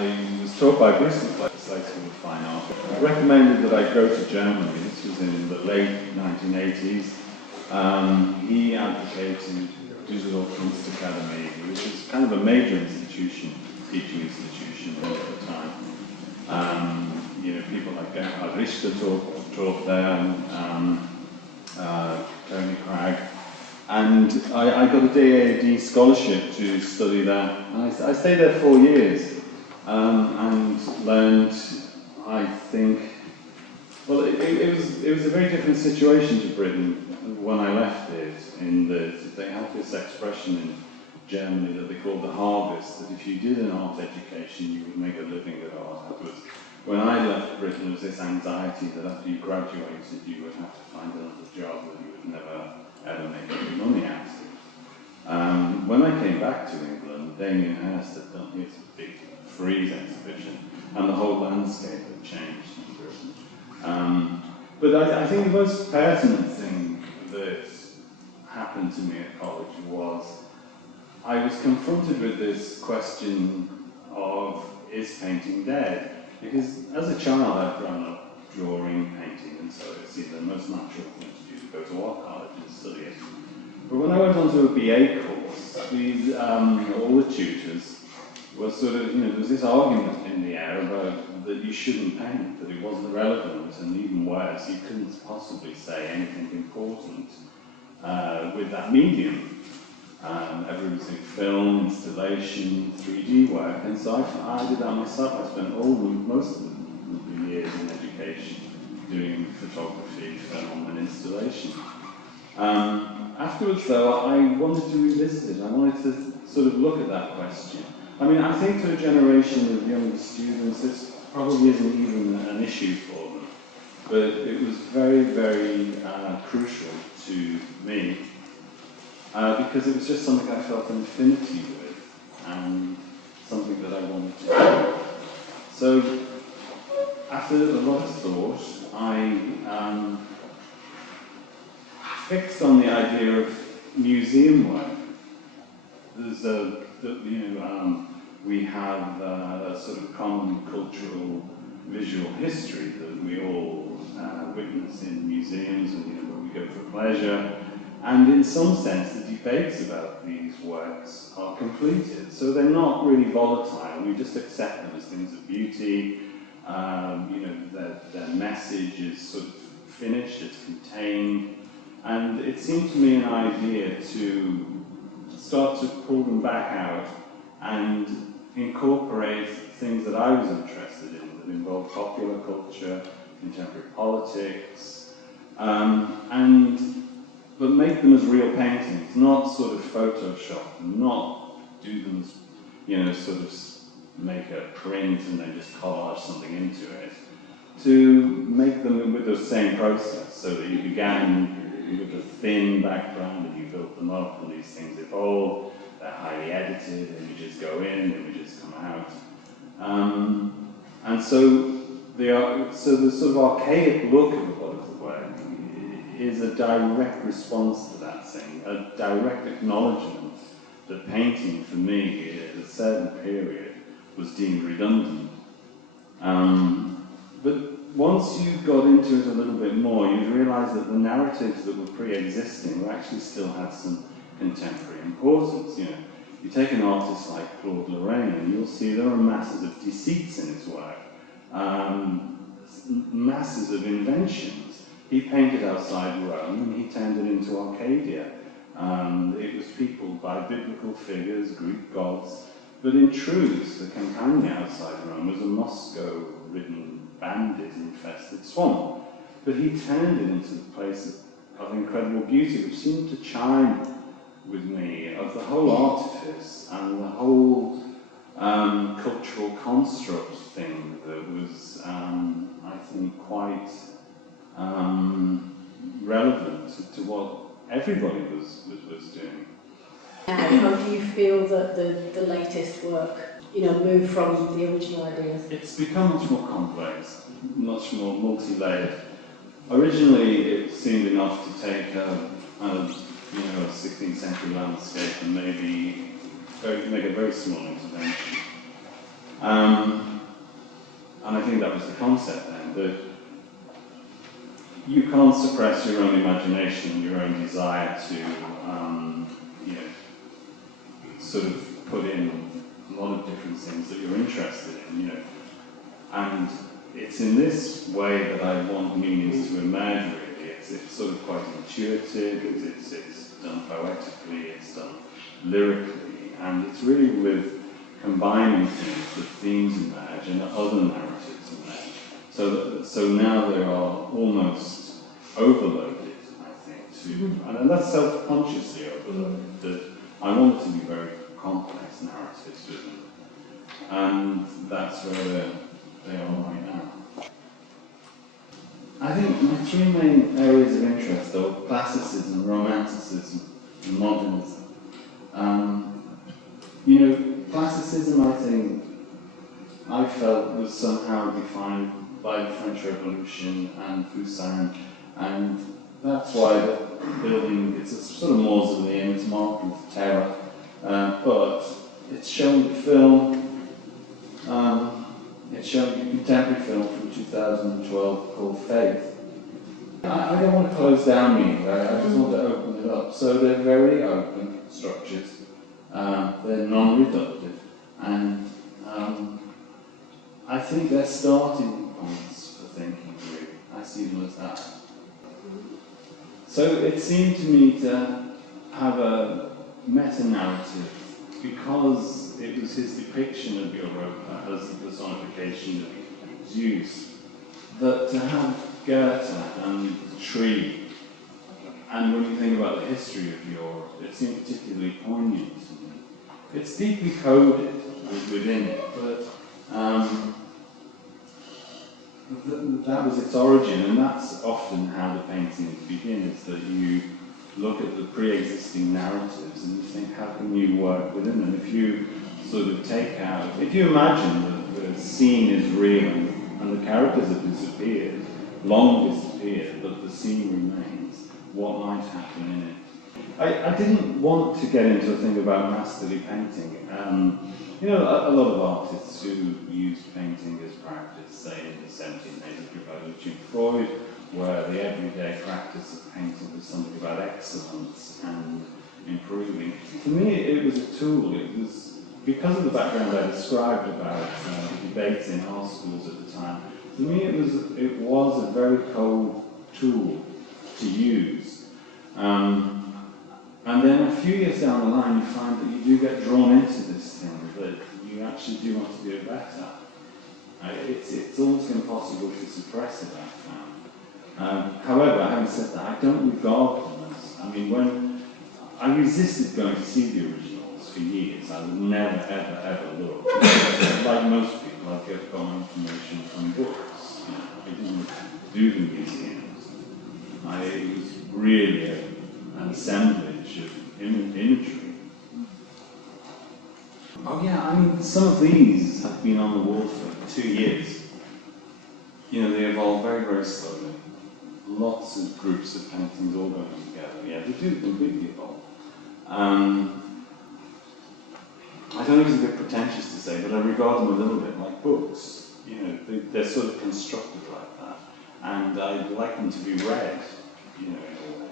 I was taught by Bristol School of Fine Art. Recommended that I go to Germany. This was in the late 1980s. He advocated Digital Kunst Academy, which was kind of a major institution, teaching institution at the time. People like Gerhard Richter taught there, Tony Cragg. And I got a DAAD scholarship to study there. And I stayed there 4 years and learned, I think, well, it was a very different situation to Britain when I left it, in that they had this expression in Germany that they called the harvest, that if you did an art education, you would make a living at art afterwards. When I left Britain, there was this anxiety that after you graduated, you would have to find another job that you would never ever make any money out of. When I came back to England, Damien Hirst had done his big Frieze exhibition, and the whole landscape had changed in Britain. But I think the most pertinent thing that happened to me at college was I was confronted with this question of, is painting dead? Because as a child I'd grown up drawing, painting, and so it seemed the most natural thing to do to go to art college and study it. But when I went on to a BA course, all the tutors were sort of, there was this argument in the air about that you shouldn't paint, that it wasn't relevant, and even worse, you couldn't possibly say anything important with that medium. Everyone was doing film, installation, 3D work, and so I did that myself. I spent most of the years in education doing photography, film, and installation. Afterwards, though, I wanted to revisit it. I wanted to sort of look at that question. I mean, I think to a generation of younger students, this probably isn't even an issue for them, but it was very, very crucial to me. Because it was just something I felt an affinity with, and something that I wanted to do. So, after a lot of thought, I fixed on the idea of museum work. There's we have a sort of common cultural visual history that we all witness in museums and when we go for pleasure. And in some sense, the debates about these works are completed. So they're not really volatile. We just accept them as things of beauty. Their message is sort of finished, it's contained. And it seemed to me an idea to start to pull them back out and incorporate things that I was interested in, that involved popular culture, contemporary politics, but make them as real paintings, not sort of Photoshop, not do them as, sort of make a print and then just collage something into it, to make them with the same process, so that you began with a thin background and you built them up, and these things evolve, they're highly edited, images go in, images come out. And so the sort of archaic look of a lot of the work is a direct response to that thing, a direct acknowledgement that painting, for me, at a certain period, was deemed redundant. But once you got into it a little bit more, you'd realise that the narratives that were pre-existing actually still had some contemporary importance. You take an artist like Claude Lorraine, and you'll see there are masses of deceits in his work, masses of inventions. He painted outside Rome, and he turned it into Arcadia. It was peopled by biblical figures, Greek gods, but in truth, the Campagna outside Rome was a Moscow-ridden, bandit-infested swamp. But he turned it into a place of incredible beauty, which seemed to chime with me of the whole artifice and the whole cultural construct thing that was, I think, quite relevant to what everybody was doing. How do you feel that the latest work, moved from the original ideas? It's become much more complex, much more multi-layered. Originally, it seemed enough to take a 16th century landscape and maybe make a very small intervention. And I think that was the concept then, that you can't suppress your own imagination, your own desire to, you know, sort of put in a lot of different things that you're interested in, you know. And it's in this way that I want meanings to emerge, really. It's sort of quite intuitive, it's done poetically, it's done lyrically, and it's really with combining things, the themes emerge and other narratives emerge. So now they are almost overloaded, I think, and that's self-consciously overloaded, that I want it to be very complex narratives driven. And that's where they are right now. I think my three main areas of interest are classicism, romanticism, and modernism. You know, classicism, I think, I felt was somehow defined by the French Revolution and Poussin, and that's why the building, it's a sort of mausoleum, it's marked with terror, but it's shown in film. It's shown a contemporary film from 2012 called Faith. I don't want to close down meaning, I just want to open it up. So they're very open structures, they're non-reductive, and I think they're starting points for thinking, really. I see them as that. So it seemed to me to have a meta-narrative because it was his depiction of Europa as the personification of Zeus, that to have Goethe and the tree, and when you think about the history of Europe, it seemed particularly poignant to me. It's deeply coded within it, but that was its origin, and that's often how the paintings begin, is that you look at the pre-existing narratives and you think, how can you work within them? If you sort of take out, if you imagine that the scene is real and the characters have disappeared, long disappeared, but the scene remains, what might happen in it? I didn't want to get into a thing about masterly painting. You know, a lot of artists who used painting as practice, say in the 1780s by Lucian Freud, where the everyday practice of painting was something about excellence and improving. For me, it was a tool. It was, because of the background I described about the debates in art schools at the time, for me it was a very cold tool to use. And then a few years down the line, you find that you do get drawn into this thing, that you actually do want to do it better. It's almost impossible to suppress it, I found. However, having said that, I don't regard them as, I mean, when I resisted going to see the originals for years, I would never, ever, ever look. Like most people, I get my information from books. You know, I didn't do the museums. It was really an assemblage of imagery. Oh yeah, I mean, some of these have been on the wall for 2 years. You know, they evolve very, very slowly. Lots of groups of paintings all going together. Yeah, they do completely evolve. I don't know if it's a bit pretentious to say, but I regard them a little bit like books. You know, they're sort of constructed like that. And I'd like them to be read, you know, in a way.